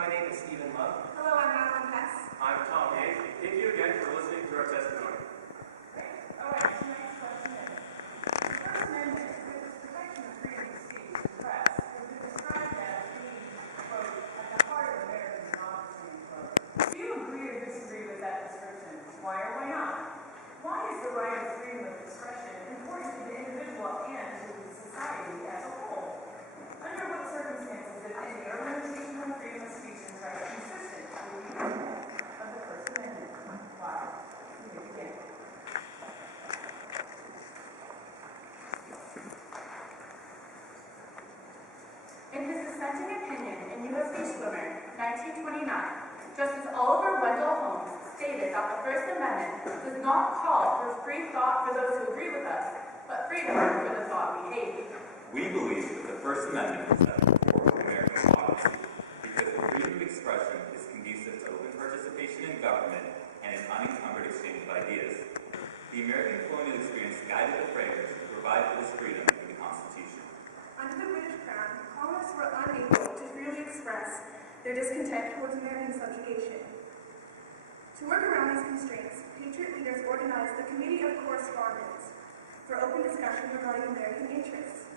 My name is Stephen Love. Hello, I'm Madeline Hess. I'm Tom Hayes. Thank you again for listening to our testimony. Great. All right, so next question is, the First Amendment, with its protection of freedom of speech and press, has been described as being, quote, at the heart of American democracy, quote. Do you agree or disagree with that description? Why or why not? Why is the right of freedom of expression important to the individual and to society as a whole? Under what circumstances, if any, are limitations on freedom of speech and press consistent with the intent of the First Amendment? Why? You may begin. In his dissenting opinion in U.S. v. Schwimmer, 1929, Justice Oliver Wendell Holmes stated that the First Amendment does not call for free thought for those who agree with us, but freedom for the thought we hate. We believe that the First Amendment is at the core of American democracy because the freedom of expression is conducive to open participation in government and an unencumbered exchange of ideas. The American colonial experience guided the framers to provide for this freedom in the Constitution. Under the British Crown, colonists were unable to freely express their discontent towards American subjugation. To work around these constraints, Patriot leaders organized the Committee of Correspondence for open discussion regarding American interests.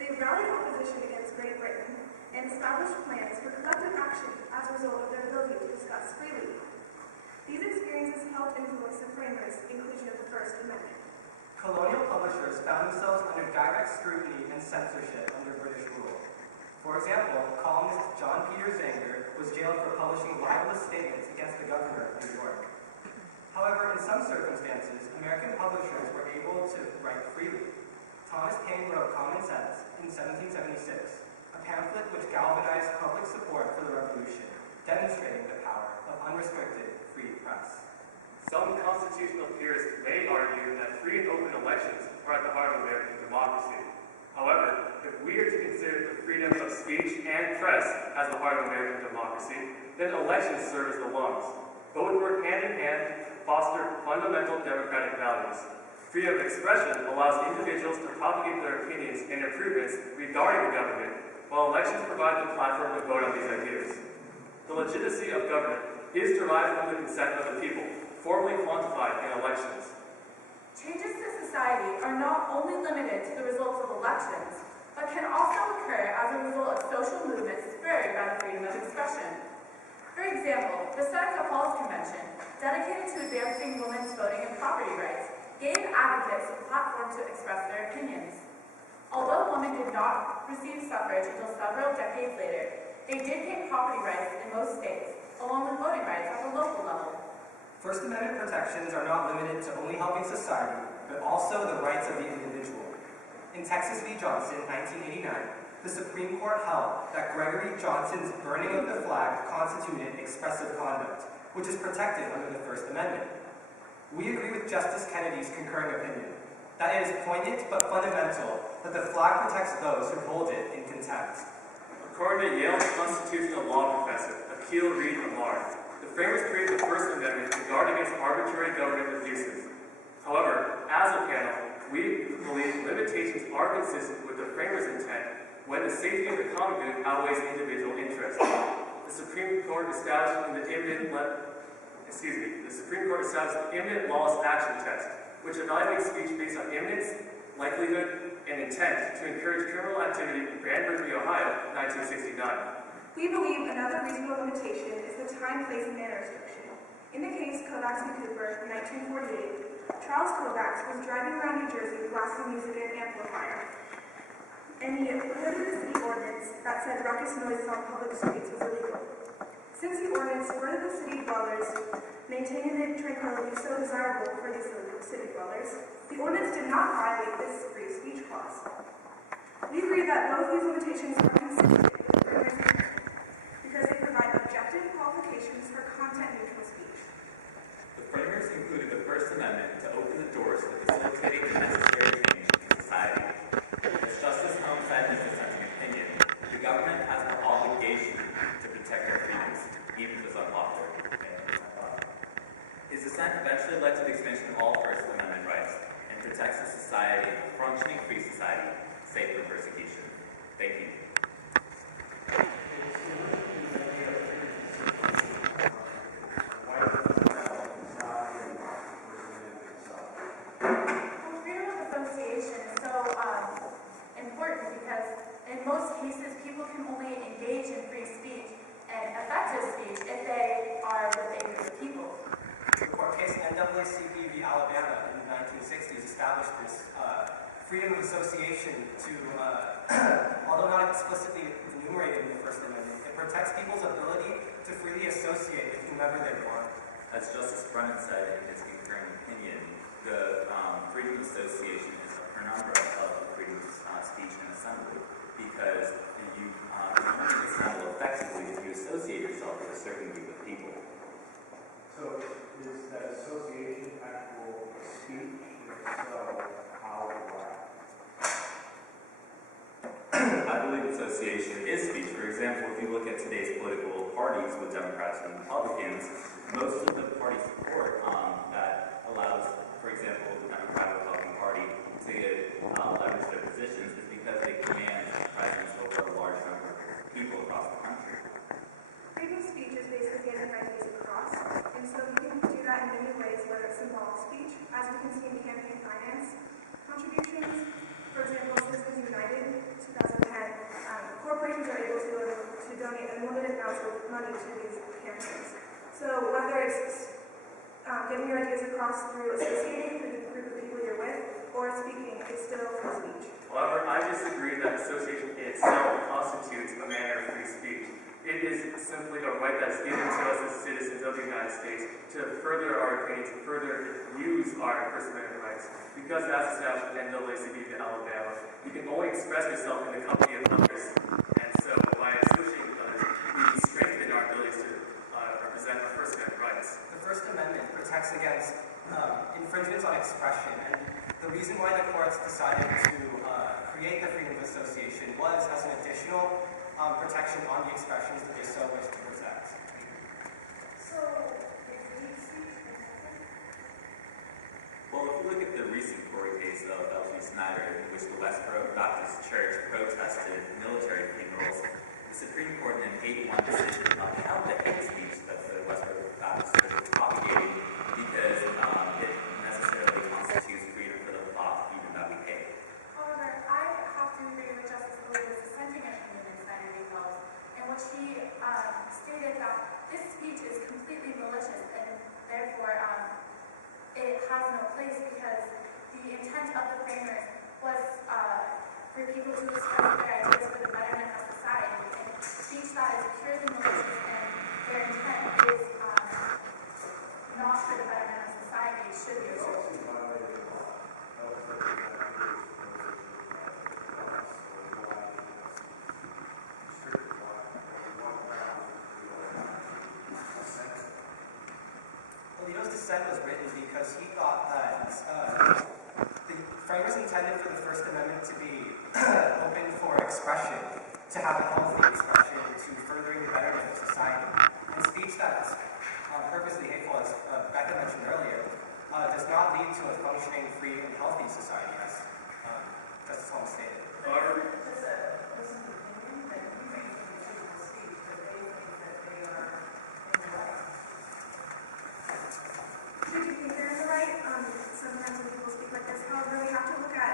They rallied opposition against Great Britain and established plans for collective action as a result of their ability to discuss freely. These experiences helped influence the framers' inclusion of the First Amendment. Colonial publishers found themselves under direct scrutiny and censorship under British rule. For example, columnist John Peter Zenger was jailed for publishing libelous statements against the governor of New York. However, in some circumstances, American publishers were able to write freely. Thomas Paine wrote Common Sense in 1776, a pamphlet which galvanized public support for the Revolution, demonstrating the power of unrestricted free press. Some constitutional theorists may argue that free and open elections are at the heart of American democracy. However, if we are to consider the freedom of speech and press as the heart of American democracy, then elections serve as the lungs. Both work hand in hand to foster fundamental democratic values. Freedom of expression allows individuals to propagate their opinions and improvements regarding the government, while elections provide the platform to vote on these ideas. The legitimacy of government is derived from the consent of the people, formally quantified in elections. Changes to society are not only limited to the results of elections, but can also occur as a result of social movements spurred by the freedom of expression. For example, the Seneca Falls Convention, dedicated to advancing women's voting and property rights, gave advocates a platform to express their opinions. Although women did not receive suffrage until several decades later, they did gain property rights in most states, along with voting rights at the local level. First Amendment protections are not limited to only helping society, but also the rights of the individual. In Texas v. Johnson, 1989, the Supreme Court held that Gregory Johnson's burning of the flag constituted expressive conduct, which is protected under the First Amendment. We agree with Justice Kennedy's concurring opinion that it is poignant but fundamental that the flag protects those who hold it in contempt. According to Yale's constitutional law professor, Akil Reed Amar, the framers created the First Amendment to guard against arbitrary government abuses. However, as a panel, we believe limitations are consistent with the framers' intent when the safety of the common good outweighs individual interest. The Supreme Court established the imminent lawless action test, which evaluates speech based on imminence, likelihood, and intent to encourage criminal activity in Branford v. Ohio, 1969. We believe another reasonable limitation is the time, place, and manner restriction. In the case Kovacs v. Cooper, 1948, Charles Kovacs was driving around New Jersey blasting music in an amplifier, and he prohibited the city ordinance that said ruckus noises on public streets was illegal. Since the ordinance ordered the city dwellers maintaining the tranquility so desirable for these city dwellers, the ordinance did not violate this free speech clause. We agree that both these limitations are consistent with the framers' intent because they provide objective qualifications for content-neutral speech. The framers included the First Amendment to open the doors to facilitating the necessary change in society. As Justice Holmes said in his dissenting opinion, the government has an obligation to protect our freedoms, even if it's unpopular. His dissent eventually led to the expansion of all First Amendment rights and protects a society, a functioning free society, safe from persecution. Thank you. in most cases, people can only engage in free speech and effective speech if they are with a group of people. The court case NAACP v. Alabama in the 1960s established this freedom of association to, although not explicitly enumerated in the First Amendment, it protects people's ability to freely associate with whomever they want. As Justice Brennan said in his concurring opinion, the freedom of association is a penumbra of freedom of speech and assembly, because you can only assemble effectively if you associate yourself with a certain group of people. So is that association actual speech? If so, how or why? I believe association is speech. For example, if you look at today's political parties with Democrats and Republicans, most of the party support that allows, for example, the Democratic Republican Party to leverage their positions is because they command presence over a large number of people across the country. Freedom of speech is basically getting ideas across, and so we can do that in many ways, whether it's symbolic speech, as we can see in campaign finance contributions. For example, Citizens United, 2010, corporations are able to donate unlimited amounts of money to these campaigns. So whether it's getting your ideas across through associating with the group of people you're with, or speaking, it's still free speech. However, I disagree that association itself constitutes a manner of free speech. It is simply a right that is given to us as citizens of the United States to further our opinion, to further use our First Amendment rights. Because as established in NAACP in Alabama, you can only express yourself in the company of others. And so by associating with others, we strengthen our abilities to represent our First Amendment rights. The First Amendment protects against infringements on expression, and the reason why the courts decided to create the freedom of association was as an additional protection on the expressions that they so wish to protect. So, is free speech protected? Well, if you look at the recent court case of L.G. Snyder, in which the Westboro Baptist Church protested military funerals, the Supreme Court in an 8-1 decision upheld the hate speech that the Westboro Baptist Church was propagating because it necessarily constitutes freedom for the thought even that we hate. However, I have to agree with Justice Believer's dissenting opinion in Snyder v. Wells, in which he stated that this speech is completely malicious and therefore it has no place because the intent of the framers was for people to express their ideas for the betterment of society, and speech that is purely malicious and their intent is not for the betterment of society should be restricted. Alito's dissent was written because he thought that the framers intended for the First Amendment to be open for expression, to have a healthy expression, to furthering the betterment of society. And speech that's purposely hateful, as Becca mentioned earlier, does not lead to a functioning, free, and healthy society, as Justice Holmes stated. However, Does a person's opinion that you may think is hateful speech, but they think that they are in the right? We do think they're in the right. Sometimes when people speak like this, however, we have to look at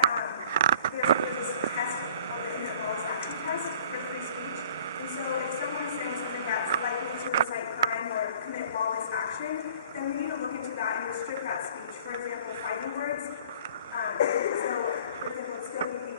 there's this test called the interval action test for free speech. And so if someone is saying something that's likely to incite crime or commit lawless action, then we need to look into that and restrict that speech. For example, fighting words. So, for example, in Skokie,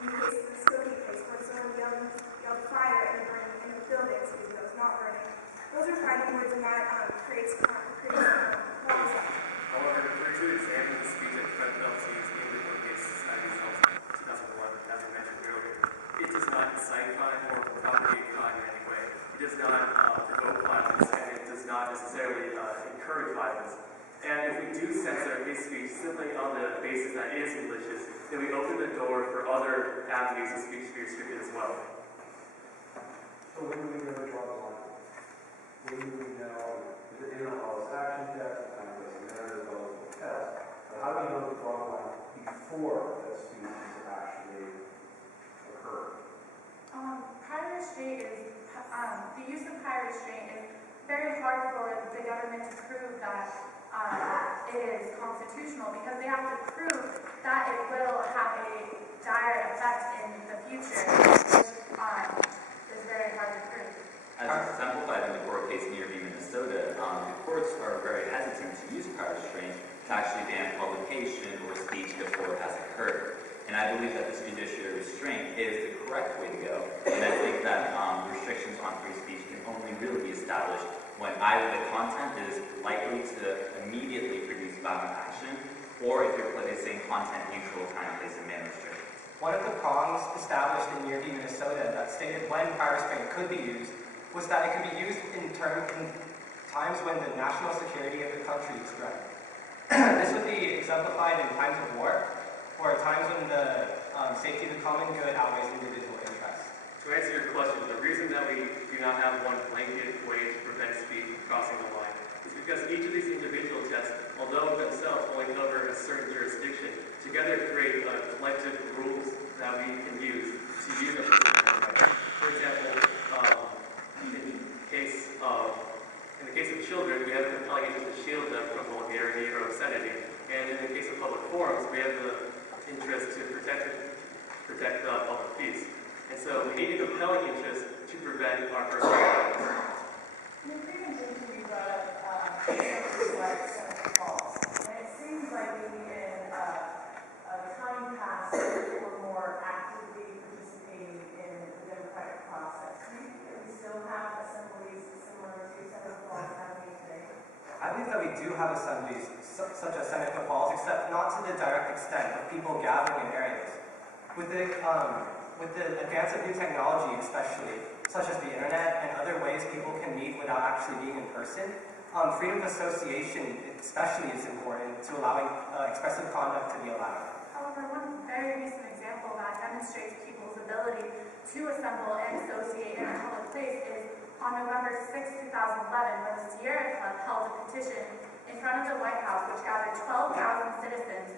case where someone yelled fire and burning in a building, excuse me, that was not burning. Those are fighting words, and that creates lawless action. however, if we're to examine the speech that Fred Phelps used in the court case Society of 2001, as I mentioned earlier, it does not incite crime or propagate crime in any way. It does not provoke violence, and it does not necessarily encourage violence. And if we do censor hate speech simply on the basis that it is malicious, then we open the door for other avenues of speech to be restricted as well. So when do we really draw the line? When do we know, is it in all this action test, kind of this narrative of the test, but how do we know to draw the line before that speech has actually occurred? Prior restraint is, the use of prior restraint is very hard for the government to prove that it is constitutional because they have to prove that it will have a dire effect in the future, which believe that this judiciary restraint is the correct way to go. And I think that restrictions on free speech can only really be established when either the content is likely to immediately produce violent action, or if you're placing content neutral time, place, and manner restrictions. One of the prongs established in Year v. Minnesota that stated when prior restraint could be used was that it could be used in times when the national security of the country is threatened. This would be exemplified in times of war, or times when the safety of the common good outweighs individual interests. To answer your question, the reason that we do not have one blanket way to prevent speech from crossing the line is because each of these individual tests, although themselves only cover a certain jurisdiction, together create collective rules that we can use to use a person's rights. For example, in the case of children, we have a compelling interest to shield them from vulgarity or obscenity, and in the case of public forums, we have the interest to protect public peace. And so we need a compelling interest to prevent our personal rights. In the presentation, you brought up something like Senator Falls, and it seems like maybe in a time past, people were more actively participating in the democratic process. Do you think that we still have assemblies similar to Senator Falls happening today? I believe that we do have assemblies such as Seneca Falls, except not to the direct extent of people gathering in areas. With the advance of new technology, especially, such as the internet and other ways people can meet without actually being in person, freedom of association especially is important to allowing expressive conduct to be allowed. However, one very recent example that demonstrates people's ability to assemble and associate in a public place is on November 6, 2011, when the Sierra Club held a petition in front of the White House, which gathered 12,000 citizens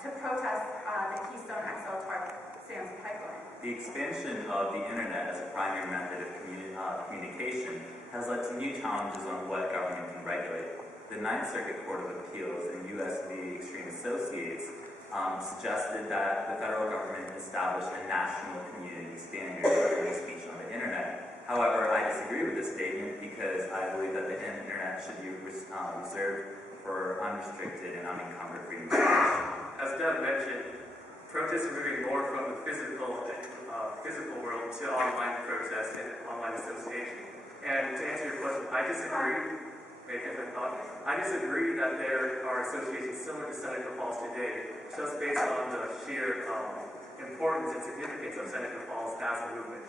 to protest the Keystone XL tar sands pipeline. The expansion of the internet as a primary method of communication has led to new challenges on what government can regulate. The Ninth Circuit Court of Appeals in U.S. v. Extreme Associates suggested that the federal government establish a national community standard for free speech on the internet. However, I disagree with this statement because I believe that the internet should be reserved for unrestricted and unencumbered freedom of speech. As Deb mentioned, protests are moving more from the physical world to online protests and online association. And to answer your question, I disagree. I disagree that there are associations similar to Seneca Falls today, just based on the sheer importance and significance of Seneca Falls as a movement.